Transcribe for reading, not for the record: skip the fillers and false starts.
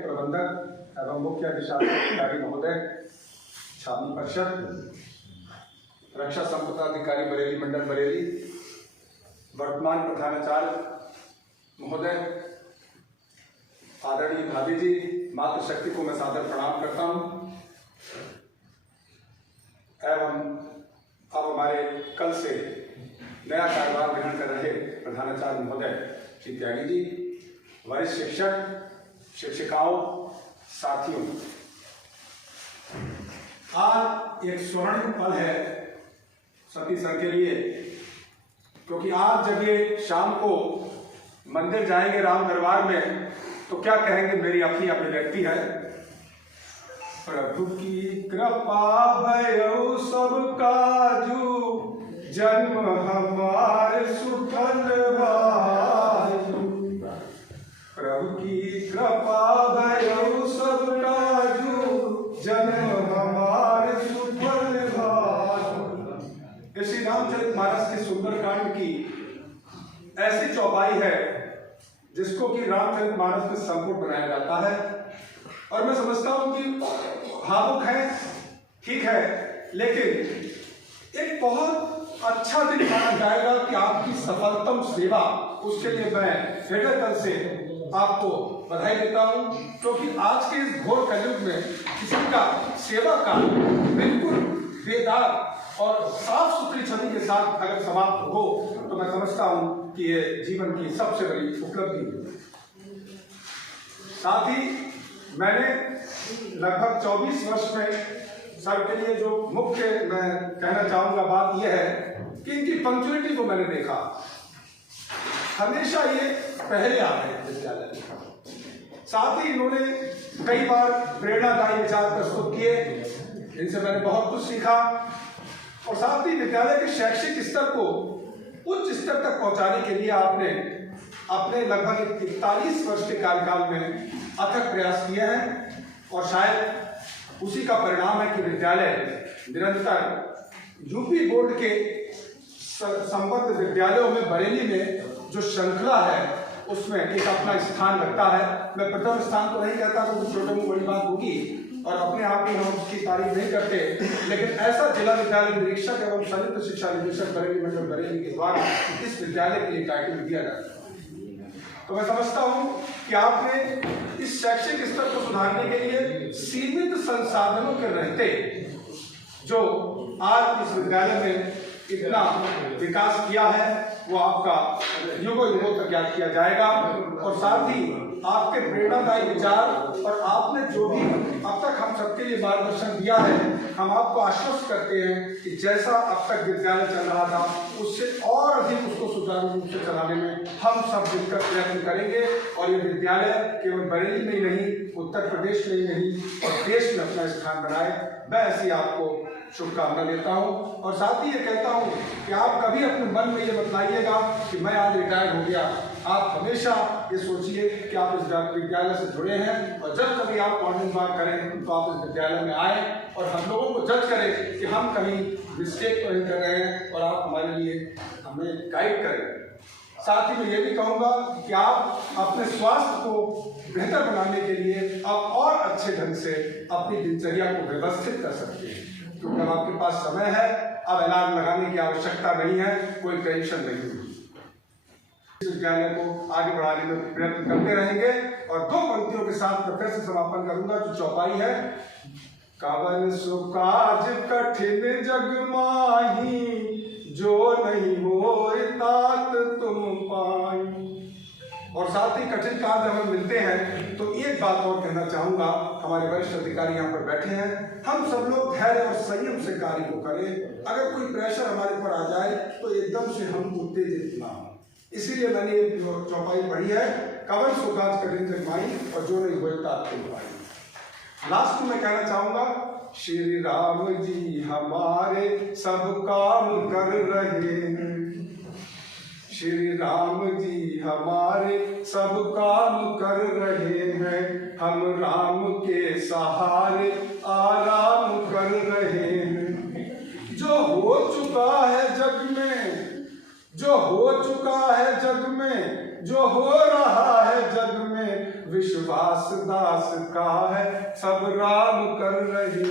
प्रबंधक एवं मुख्य अधिशासी महोदय, छात्र परिषद, रक्षा संपदा अधिकारी बरेली मंडल बरेली, वर्तमान प्रधानाचार्य महोदय, आदरणीय भाभी जी, मातृशक्ति को मैं सादर प्रणाम करता हूँ। एवं अब हमारे कल से नया कार्यभार ग्रहण कर रहे प्रधानाचार्य महोदय श्री त्यागी जी, वरिष्ठ शिक्षक, शिक्षिकाओं, साथियों, आज एक स्वर्णिम पल है सती सर के लिए, क्योंकि आज जब ये शाम को मंदिर जाएंगे राम दरबार में तो क्या कहेंगे, मेरी अपनी अभिव्यक्ति है। प्रभु की कृपा भयउ सब काजू, जन्म हमारे सुफल भाजू। प्रभु की कृपा भयउ सब काजू, जन्म हमारे सुफल भाजू। श्री रामचरितमानस के सुंदरकांड की ऐसी चौपाई है जिसको कि रामचरितमानस में संपुट बनाया जाता है, और मैं समझता हूं कि भावुक है, ठीक है, लेकिन एक बहुत अच्छा दिन माना जाएगा कि आपकी सफलतम सेवा, उसके लिए मैं हृदय तल से आपको बधाई देता हूं, क्योंकि आज के इस घोर कलयुग में किसी का सेवा का बिल्कुल बेदाग और साफ सुथरी छवि के साथ अगर समाप्त हो तो मैं समझता हूं कि ये जीवन की सबसे बड़ी उपलब्धि है। साथ ही मैंने लगभग 24 वर्ष में सर के लिए जो मुख्य मैं कहना चाहूंगा बात यह है कि इनकी पंक्चुअलिटी को मैंने देखा, हमेशा ये पहले आ रहे हैं विद्यालय में। साथ ही इन्होंने कई बार प्रेरणादायी विचार प्रस्तुत किए, इनसे मैंने बहुत कुछ सीखा, और साथ ही विद्यालय के शैक्षिक स्तर को उच्च स्तर तक पहुंचाने के लिए आपने अपने लगभग 41 वर्ष के कार्यकाल में अथक प्रयास किए हैं, और शायद उसी का परिणाम है कि विद्यालय निरंतर यूपी बोर्ड के संबद्ध विद्यालयों में बरेली में जो श्रृंखला है उसमें एक अपना स्थान रखता है। मैं प्रथम स्थान तो नहीं कहता, तो छोटे में बड़ी बात होगी और अपने आप ही हम उसकी तारीफ नहीं करते, लेकिन ऐसा जिला विद्यालय निरीक्षक एवं संयुक्त शिक्षा निदेशक बरेली मंडल बरेली के द्वारा इस विद्यालय के लिए टाइटल दिया जाता है। तो मैं समझता हूं कि आपने इस शैक्षिक स्तर को सुधारने के लिए सीमित संसाधनों के रहते जो आज इस विद्यालय में इतना विकास किया है वो आपका युगों युगों तक याद किया जाएगा। और साथ ही आपके प्रेरणादायी विचार और आपने जो भी अब तक हम सबके लिए मार्गदर्शन दिया है, हम आपको आश्वस्त करते हैं कि जैसा अब तक विद्यालय चल रहा था उससे और अधिक उसको सुचारू रूप से चलाने में हम सब मिलकर प्रयत्न करेंगे, और ये विद्यालय केवल बरेली में ही नहीं, उत्तर प्रदेश में ही नहीं और देश में अपना स्थान बनाए, मैं ऐसी आपको शुभकामना देता हूं। और साथ ही ये कहता हूं कि आप कभी अपने मन में ये बताइएगा कि मैं आज रिटायर हो गया। आप हमेशा ये सोचिए कि आप इस विद्यालय से जुड़े हैं, और जब कभी आप मॉर्निंग वॉक करें तो आप इस विद्यालय में आए और हम लोगों को जज करें कि हम कहीं मिस्टेक तो नहीं कर रहे हैं, और आप हमारे लिए हमें गाइड करें। साथ ही मैं ये भी कहूँगा कि आप अपने स्वास्थ्य को बेहतर बनाने के लिए अब और अच्छे ढंग से अपनी दिनचर्या को व्यवस्थित कर सकते हैं, क्योंकि अब आपके पास समय है, अब अलार्म लगाने की आवश्यकता नहीं है, कोई टेंशन नहीं है। इस विद्यालय को आगे बढ़ाने में प्रयत्न करते रहेंगे, और दो पंक्तियों के साथ मैं फिर से समापन करूंगा जो चौपाई है। कवन सुकाज कठिन जग माही, जो नहीं होए तात तुम पाई। और साथ ही कठिन काल जब हम मिलते हैं तो एक बात और कहना चाहूंगा, हमारे वरिष्ठ अधिकारी यहाँ पर बैठे हैं, हम सब लोग धैर्य और संयम से कार्य को करें। अगर कोई प्रेशर हमारे ऊपर आ जाए तो एकदम से हम उत्तेजित ना हो, इसीलिए मैंने ये चौपाई पढ़ी है, कवन सुकाज कठिन जग माही, और जो नहीं होए तात तुम पाई। लास्ट में मैं कहना चाहूंगा, श्री राम जी हमारे सब काम कर रहे हैं, श्री राम जी हमारे सब काम कर रहे हैं, हम राम के सहारे आराम कर रहे हैं। जो हो चुका है जग में, जो हो चुका है जग में, जो हो रहा है जग में, विश्वास दास का है, सब राम कर रहे।